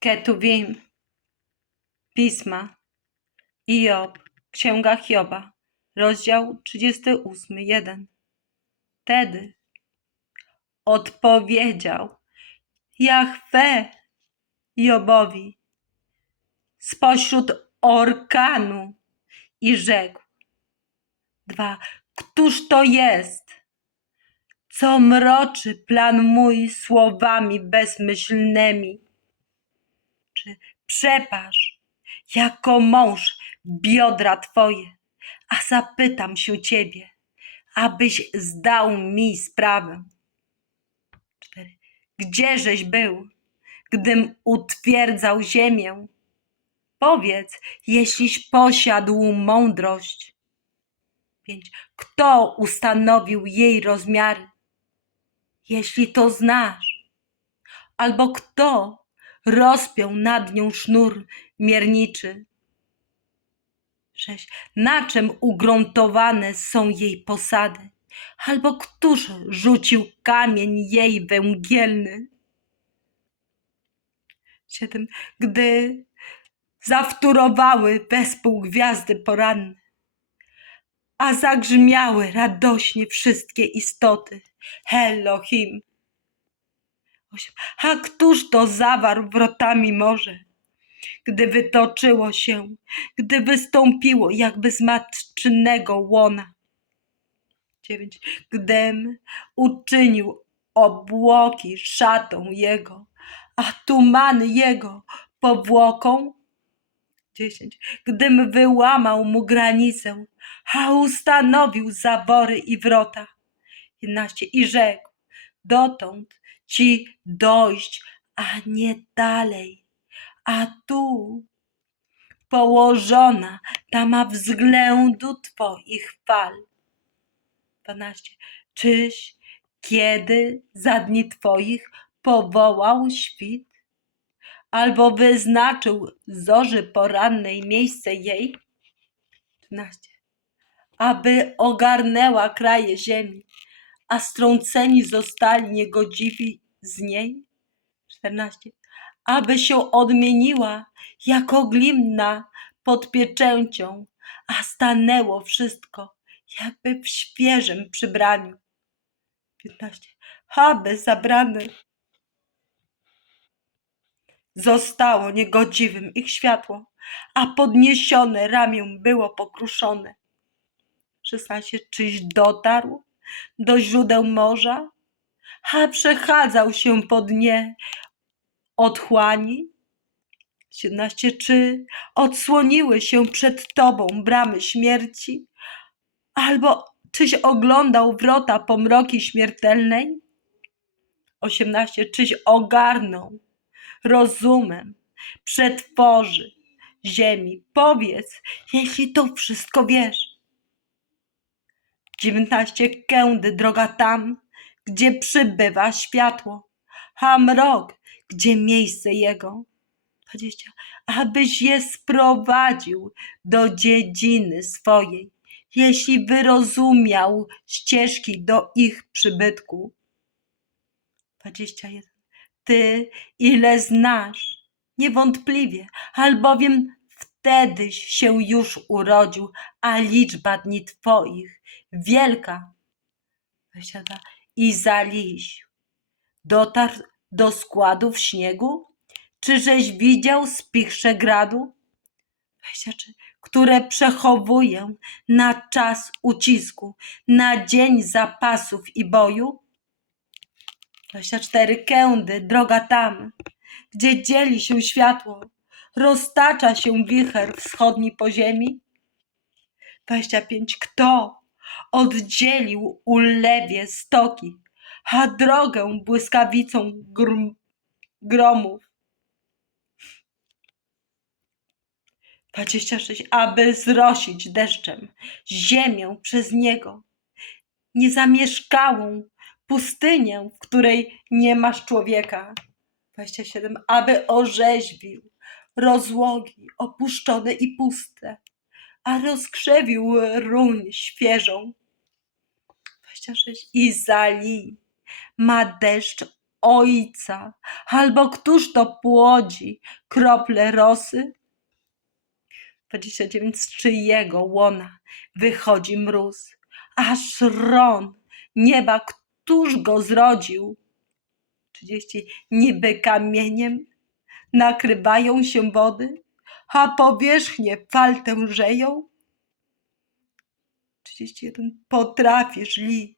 Ketuvim, Pisma, Job, Księga Hioba, rozdział 38, 1. Wtedy odpowiedział Jahwe Jobowi spośród orkanu i rzekł. Dwa. Któż to jest, co mroczy plan mój słowami bezmyślnymi? Czy przepasz jako mąż biodra twoje, a zapytam się ciebie, abyś zdał mi sprawę. Cztery. Gdzieżeś był, gdym utwierdzał ziemię? Powiedz, jeśliś posiadł mądrość. Pięć. Kto ustanowił jej rozmiary? Jeśli to znasz. Albo kto rozpiął nad nią sznur mierniczy? Sześć. Na czym ugruntowane są jej posady? Albo któż rzucił kamień jej węgielny? Siedem. Gdy zawtórowały wespół gwiazdy poranne, a zagrzmiały radośnie wszystkie istoty. Elohim. Osiem. A któż to zawarł wrotami morze? Gdy wytoczyło się, gdy wystąpiło jakby z matczynego łona. Dziewięć. Gdym uczynił obłoki szatą jego, a tumany jego powłoką. Dziesięć. Gdym wyłamał mu granicę, a ustanowił zabory i wrota. Jedenaście. I rzekł, dotąd ci dojść, a nie dalej. A tu położona tama względu twoich fal. 12. Czyś kiedy za dni twoich powołał świt? Albo wyznaczył zorzy porannej miejsce jej? 13. Aby ogarnęła kraje ziemi, a strąceni zostali niegodziwi z niej? 14. Aby się odmieniła jako glimna pod pieczęcią, a stanęło wszystko jakby w świeżym przybraniu. 15. Aby zabrane zostało niegodziwym ich światło, a podniesione ramię było pokruszone. 16. Czyś dotarł do źródeł morza, a przechadzał się po dnie otchłani? 17. Czy odsłoniły się przed tobą bramy śmierci? Albo czyś oglądał wrota pomroki śmiertelnej? 18. Czyś ogarnął rozumem przetworzy ziemi? Powiedz, jeśli to wszystko wiesz. 19. Kędy droga tam, gdzie przybywa światło, a mrok, gdzie miejsce jego. 20. Abyś je sprowadził do dziedziny swojej, jeśli wyrozumiał ścieżki do ich przybytku. 21. Ty, ile znasz, niewątpliwie, albowiem wtedyś się już urodził, a liczba dni twoich wielka. 22. I zaliś dotarł do składów śniegu? Czyżeś widział spichrze gradu? 23. Które przechowuję na czas ucisku, na dzień zapasów i boju? 24. Kędy, droga tam, gdzie dzieli się światło, roztacza się wicher wschodni po ziemi? 25. Kto oddzielił ulewie stoki, a drogę błyskawicą grum, gromów? 26. Aby zrosić deszczem ziemię przez niego, niezamieszkałą pustynię, w której nie masz człowieka. 27. Aby orzeźwił rozłogi opuszczone i puste, a rozkrzewił ruń świeżą. 26. I zali ma deszcz ojca, albo któż to płodzi krople rosy? 29 z czyjego łona wychodzi mróz, aż ron nieba, któż go zrodził? 30 niby kamieniem nakrywają się wody, a powierzchnie fal tężeją? 31 potrafisz li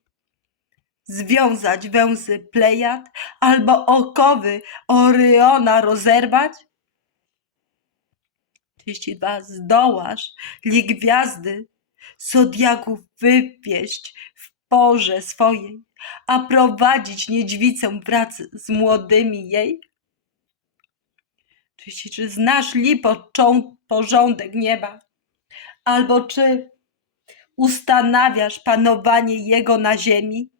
związać węzy plejad albo okowy Oriona rozerwać? 32 zdołasz li gwiazdy zodiaków wypieść w porze swojej, a prowadzić niedźwicę wraz z młodymi jej? 33 znasz li począ- porządek nieba, albo czy ustanawiasz panowanie jego na ziemi?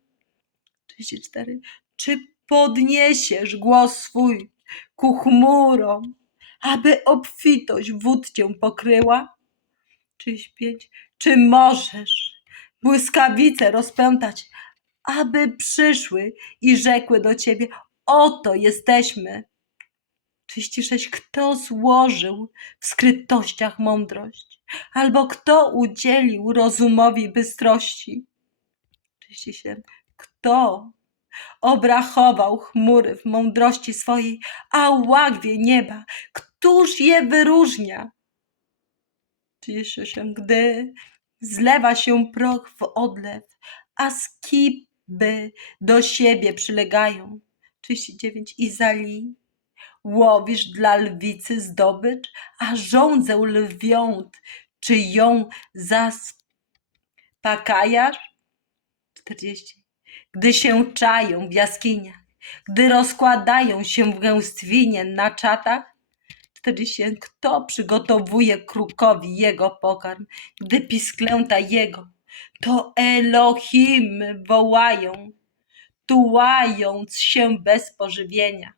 34 czy podniesiesz głos swój ku chmurom, aby obfitość wód cię pokryła? 35. Czy możesz błyskawice rozpętać, aby przyszły i rzekły do ciebie: Oto jesteśmy? 36. Kto złożył w skrytościach mądrość? Albo kto udzielił rozumowi bystrości? 37. Kto obrachował chmury w mądrości swojej, a łagwie nieba, któż je wyróżnia? 38. Gdy zlewa się proch w odlew, a skipy do siebie przylegają. 39. I zali łowisz dla lwicy zdobycz, a żądzę lwiąt, czy ją zaspokajasz? 40. Gdy się czają w jaskiniach, gdy rozkładają się w gęstwinie na czatach, 40. Kto przygotowuje krukowi jego pokarm, gdy pisklęta jego, to Elohim wołają, tułając się bez pożywienia.